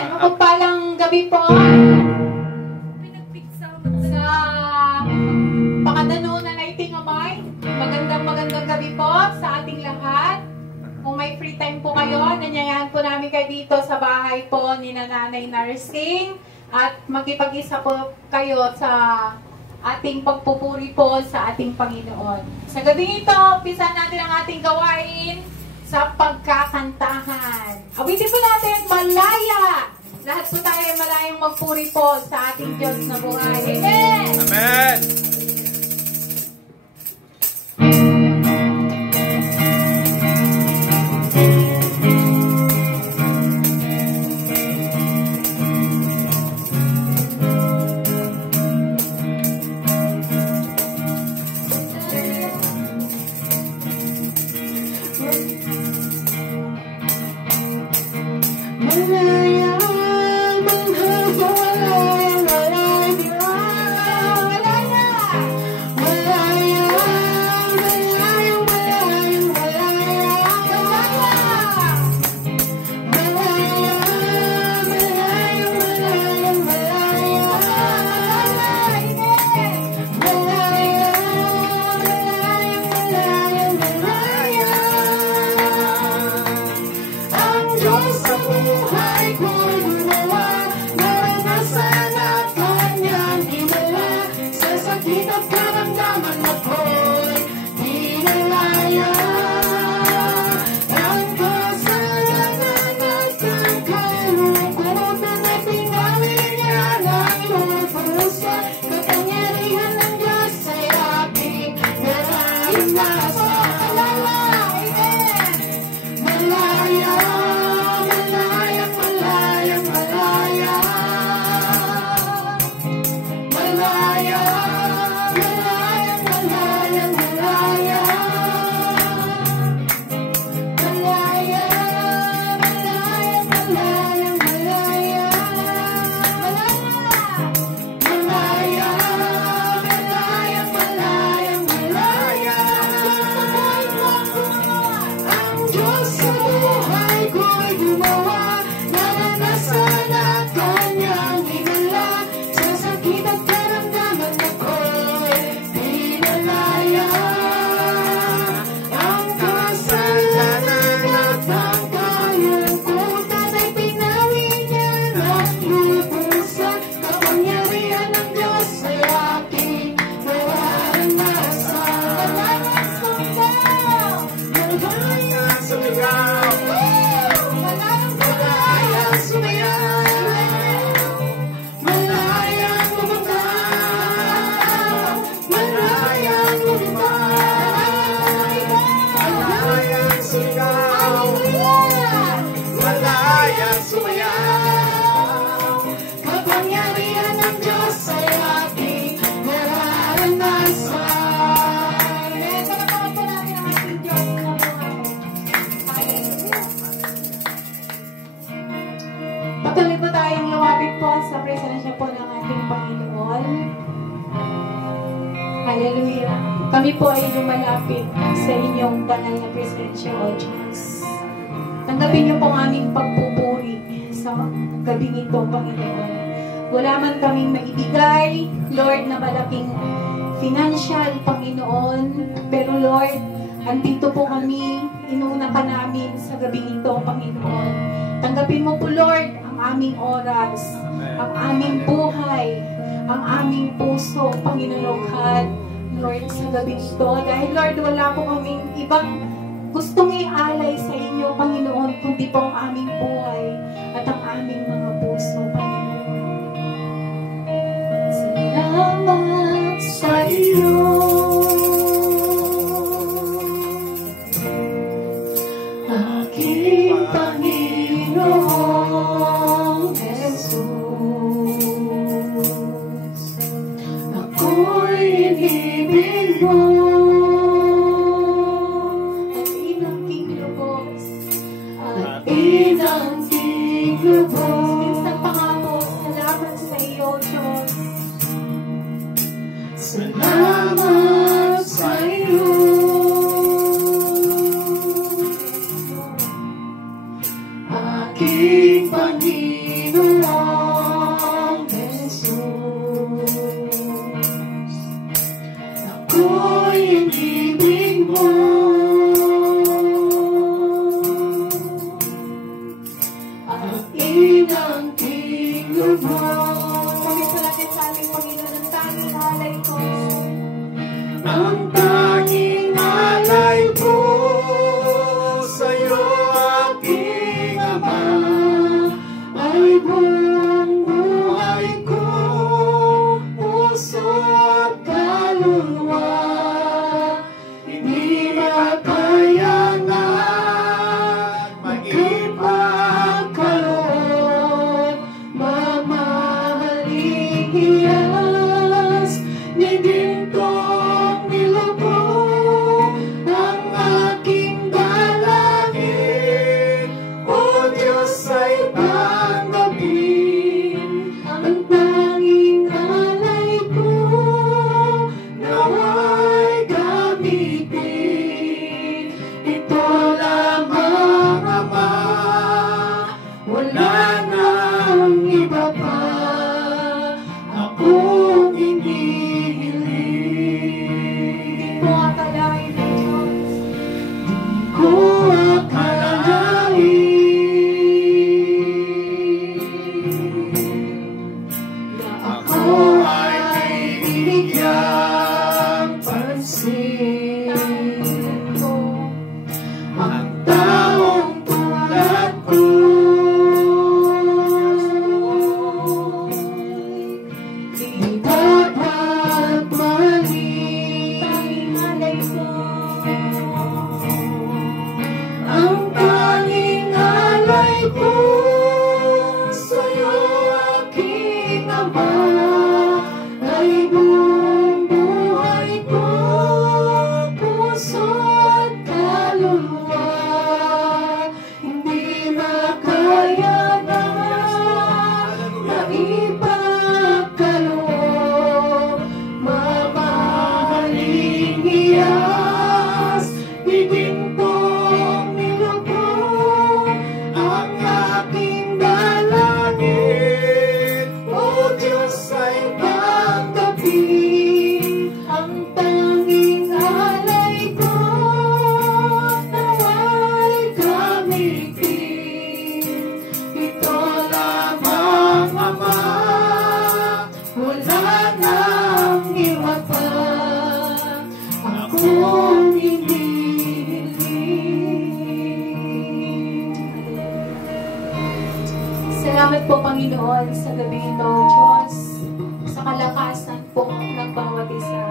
Mapagpalang gabi po sa pakadanunan na iting amay. Magandang gabi po sa ating lahat. Kung may free time po kayo, nanyayahan po namin kayo dito sa bahay po ni Nanay Nursing at magkipag-isa po kayo sa ating pagpupuri po sa ating Panginoon. Sa gabi ito, umpisa natin ang ating gawain sa pagkakantahan. Awitin po natin, Malaya! Lahat po tayo malayang magpuri po sa ating Diyos na buhay. Amen! Amen! Patuloy po tayong lumapit po sa presensya po ng ating Panginoon. Hallelujah. Kami po ay lumalapit sa inyong banal na presensya, O Diyos. Tanggapin niyo po ang aming pagpupuri sa gabing ito, Panginoon. Wala man kaming maibigay, Lord, na malaking financial, Panginoon. Pero Lord, andito po kami, inuna ka namin sa gabing ito, Panginoon. Tanggapin mo po, Lord, ang aming oras, ang aming buhay, ang aming puso, Panginoon, Lord, sa gabi ito. Dahil, Lord, wala po kaming ibang gustong ialay sa inyo, Panginoon, kundi po ang aming buhay at ang aming mga puso, Panginoon. Salamat sa iyo. Aking Panginoong Jesus, ako'y inibig mo at inangking lubos at inangking ng king lubos. Sabi po natin sa ating Panginoon, ang tanging alay ko. Ang tanging alay ko sa'yo, aking Ama, ay buong buhay ko, puso at kaluluwa. Hindi makayangan, maipagkaloob, mamahaling hiyas, ni gintong nilubog ang aking dalangin. O Diyos ay tanggapin ang tanging alay ko, nawa'y gamitin. Ito lamang, Ama, wala nang iba pa akong hinihiling. Hindi po akalain ng Diyos. Ko akalain na ako ay binigyang pansin. Ang taong tulad ko di dapat mali. Tanging alay ko. Ang tanging alay ko sa'yo, aking Ama, ay buong buhay ko, puso at kaluluwa. Hindi makayanan, maipagkaloob, mamahaling hiyas, bigintong nilubog ang aking dalangin. O Diyos ay tanggapin ang tanging alay ko, nawa'y gamitin. Ito lamang, Ama, wala nang iba pa akong hinihiling. Salamat po, Panginoon, sa gabi ito, Diyos, sa kalakasan po ng bawat isa.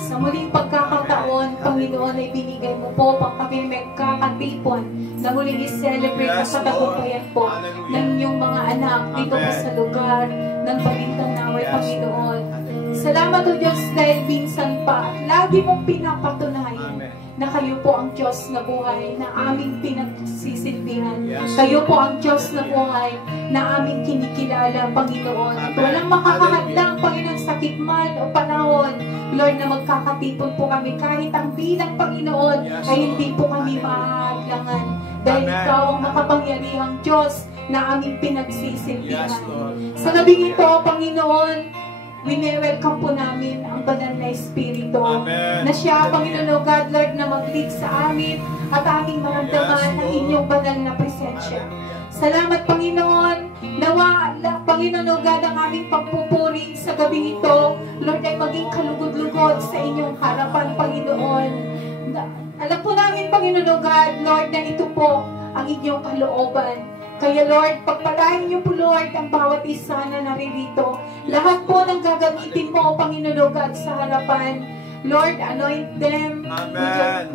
Sa muling pagkakataon, Panginoon, ay binigay mo po pang kami magkakatipon na muling i-celebrate ang katagumpayan po ng inyong mga anak dito po sa lugar ng Balintang Naway, Panginoon. Salamat o Diyos dahil minsan pa at lagi mong pinapatunayan na kayo po ang Diyos na buhay na aming pinagsisilbihan. Kayo po ang Diyos na buhay na aming kinikilala, Panginoon. At walang makakahadlang, Panginoon, sakit man o panahon, Lord, na magkakatipon po kami kahit ang bilang, Panginoon, ay hindi po kami maahadlangan. Dahil ikaw ang makapangyarihang Diyos na aming pinagsisilbihan. Sa gabing ito, Panginoon, wini-welcome po namin ang banal na Espiritu. Na siya, Panginoon o God, Lord, na mag-lead sa amin at aming maramdaman ang inyong banal na presensya. Salamat, Panginoon. Nawa, Panginoon o God, ang aming pagpupuri sa gabing ito, Lord, ay maging kalugod-lugod sa inyong harapan, Panginoon. Alam po namin, Panginoon o God, Lord, na ito po ang inyong kalooban. Kaya Lord, pagpalain niyo po Lord ang bawat isa na naririto. Lahat po ng gagamitin mo, Panginoon o God, sa harapan. Lord, anoint them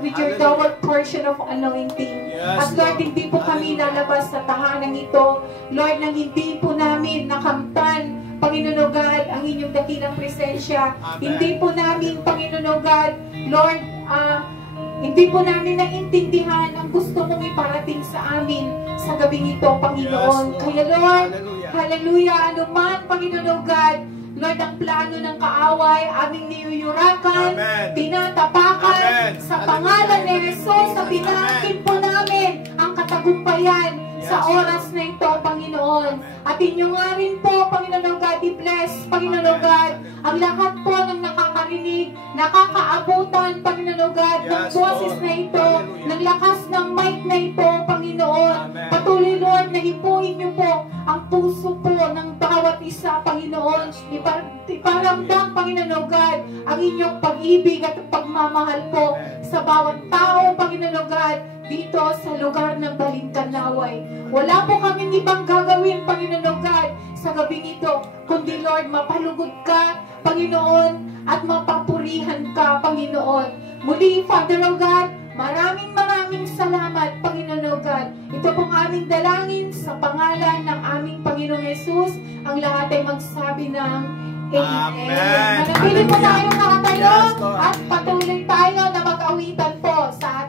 with your double portion of anointing. At Lord, hindi po kami lalabas sa tahanang ito. Lord, nang hindi po namin nakamtan, Panginoon o God, ang inyong dakilang presensya. Hindi po namin, Panginoon o God, Lord, hindi po namin naintindihan ang gusto mong iparating sa amin sa gabing ito, Panginoon. Kaya Lord, hallelujah, anuman, Panginoon o God, Lord, ang plano ng kaaway, aming niyuyurakan, tinatapakan, sa pangalan ni Jesus, sa pinangkin po namin ang katagumpayan sa oras na ito, Panginoon. At inyo nga rin po, Panginoon o God, i-bless, Panginoon o God, ang lahat po ng nakakarinig, nakakaabutan, Panginoon o God, ng boses na ito, ng lakas ng mic na ito, Panginoon. Patuloy, Lord, na hipuin niyo po ang puso po ng bawat isa, Panginoon. Iparamdam, Panginoon o God, ang inyong pag-ibig at pagmamahal po sa bawat tao, Panginoon o God, dito sa lugar ng Balintaway. Wala po kaming ibang gagawin, Panginoon o God, sa gabing ito, kundi Lord, mapalugod ka, Panginoon, at mapapurihan ka, Panginoon. Muli, Father o God, maraming salamat, Panginoon o God. Ito pong aming dalangin sa pangalan ng aming Panginoong Yesus. Ang lahat ay magsabi ng Amen. Manatili po tayo nakatayo at patuloy tayo na mag-awitan po sa